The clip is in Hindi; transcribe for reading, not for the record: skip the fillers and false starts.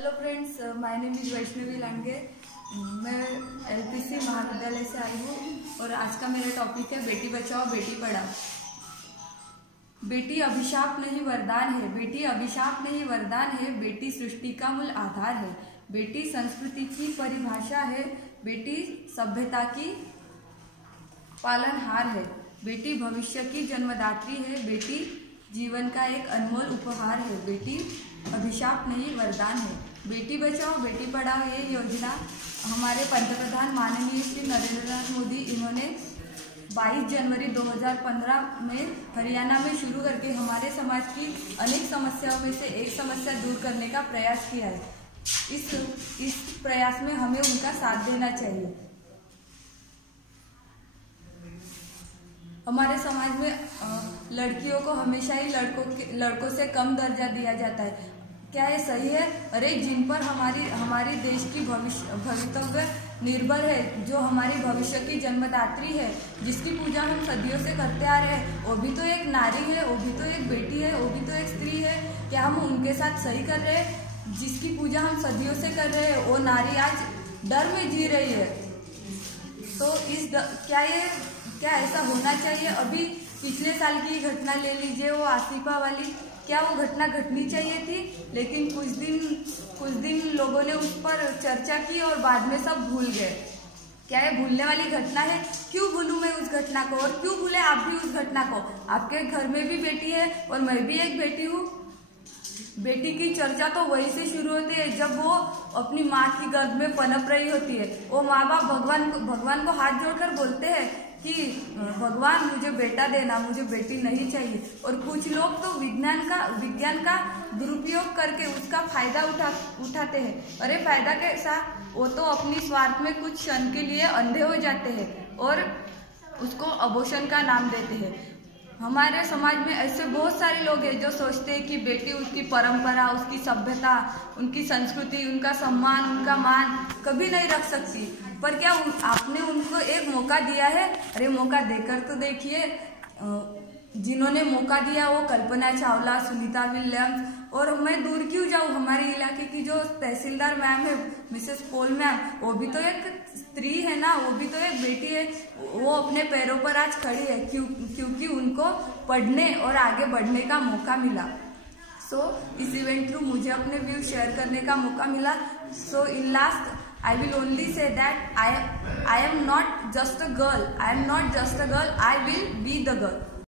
Hello friends, my name is Vaishnavi Lange. मैं एलपीसी महाविद्यालय से आई हूँ और आज का मेरा टॉपिक है बेटी बचाओ बेटी पढ़ाओ। बेटी अभिशाप नहीं वरदान है, बेटी अभिशाप नहीं वरदान है, बेटी सृष्टि का मूल आधार है, बेटी संस्कृति की परिभाषा है, बेटी सभ्यता की पालनहार है, बेटी भविष्य की जन्मदात्री है, बेटी जीवन का एक अनमोल उपहार है, बेटी अभिशाप नहीं वरदान है। बेटी बचाओ बेटी पढ़ाओ ये योजना हमारे पंतप्रधान माननीय श्री नरेंद्र नाथ मोदी इन्होंने 22 जनवरी 2015 में हरियाणा में शुरू करके हमारे समाज की अनेक समस्याओं में से एक समस्या दूर करने का प्रयास किया है। इस प्रयास में हमें उनका साथ देना चाहिए। हमारे समाज में लड़कियों को हमेशा ही लड़कों से कम दर्जा दिया जाता है। क्या ये सही है? अरे जिन पर हमारी देश की भवितव्य निर्भर है, जो हमारी भविष्य की जन्मदात्री है, जिसकी पूजा हम सदियों से करते आ रहे हैं, वो भी तो एक नारी है, वो भी तो एक बेटी है, वो भी तो एक स्त्री है। क्या हम उनके साथ सही कर रहे हैं? जिसकी पूजा हम सदियों से कर रहे हैं वो नारी आज डर में जी रही है। तो क्या ऐसा होना चाहिए? अभी पिछले साल की घटना ले लीजिए, वो आसिफा वाली, क्या वो घटना घटनी चाहिए थी? लेकिन कुछ दिन लोगों ने उस पर चर्चा की और बाद में सब भूल गए। क्या ये भूलने वाली घटना है? क्यों भूलूं मैं उस घटना को, और क्यों भूले आप भी उस घटना को? आपके घर में भी बेटी है और मैं भी एक बेटी हूँ। बेटी की चर्चा तो वहीं से शुरू होती है जब वो अपनी माँ की गर्भ में पनप रही होती है। वो माँ बाप भगवान को हाथ जोड़कर बोलते हैं कि भगवान मुझे बेटा देना, मुझे बेटी नहीं चाहिए। और कुछ लोग तो विज्ञान का दुरुपयोग करके उसका फायदा उठाते हैं। अरे फायदा कैसा? वो तो अपनी स्वार्थ में कुछ क्षण के लिए अंधे हो जाते हैं और उसको अबॉर्शन का नाम देते हैं। हमारे समाज में ऐसे बहुत सारे लोग हैं जो सोचते हैं कि बेटी उसकी परंपरा, उसकी सभ्यता, उनकी संस्कृति, उनका सम्मान, उनका मान कभी नहीं रख सकती। पर क्या आपने उनको एक मौका दिया है? अरे मौका देकर तो देखिए। जिन्होंने मौका दिया वो कल्पना चावला, सुनीता विलियम्स, और मैं दूर क्यों जाऊँ, हमारे इलाके की जो तहसीलदार मैम है मिसेस पॉल मैम, वो भी तो एक स्त्री है ना, वो भी तो एक बेटी है। वो अपने पैरों पर आज खड़ी है क्योंकि उनको पढ़ने और आगे बढ़ने का मौका मिला। इस इवेंट थ्रू मुझे अपने व्यू शेयर करने का मौका मिला। In last I will only say that I am not just a girl. I will be the girl.